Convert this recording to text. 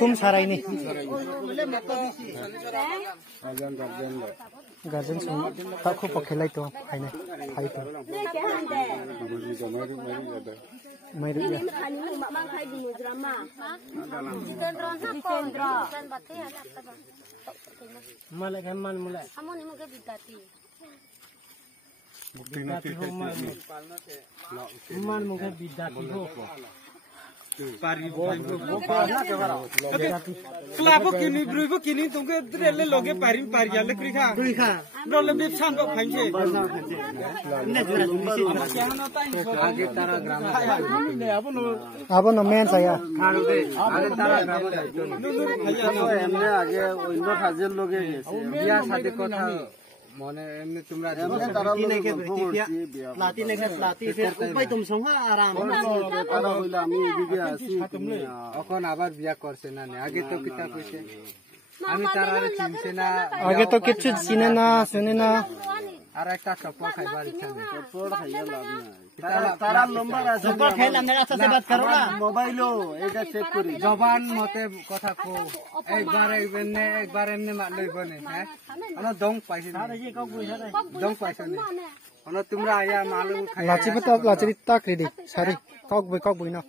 थुम साराय नी गार्जेन सम ताखो पखेलाय तो फाइने फाइ तो मैरु या माले kan mal mulai amon imu ke bitati bitati ho mal mungkin bitati ho pari bo parna ke bara klabo kini bruibo kini tungke drele loge pari ya le krikha dole bip sam ko phainche ne jura age tara gram abono men saya age tara gram emne age oino hazel loge gese biya shadi kotha মনে এমনি তোমরা কি নাকি লাতি নাকি লাতি ফের উপায় তুমি সংহা আরাম তারা হইলা আমি এদিকে আছি এখন আবার বিয়া করছে না আগে তো কিতা কইছে আমি তারারে চিনছে না আগে তো কিছু চিনে না শুনে না আর একটা চপ্পল খাইবার ইচ্ছা নেই চপ্পল খাইয়া লাভ নাই তারা নম্বর আছে চপ্পল খাইলা মেরা সাথে বাত করো না মোবাইলও এটা চেক করি জবান মতে কথা কো একবার এমনি লইব নে হ্যাঁ ana dong paise dong paise ne ana tumra aya malu khai lachi tak lachi tak ready sari kok boi na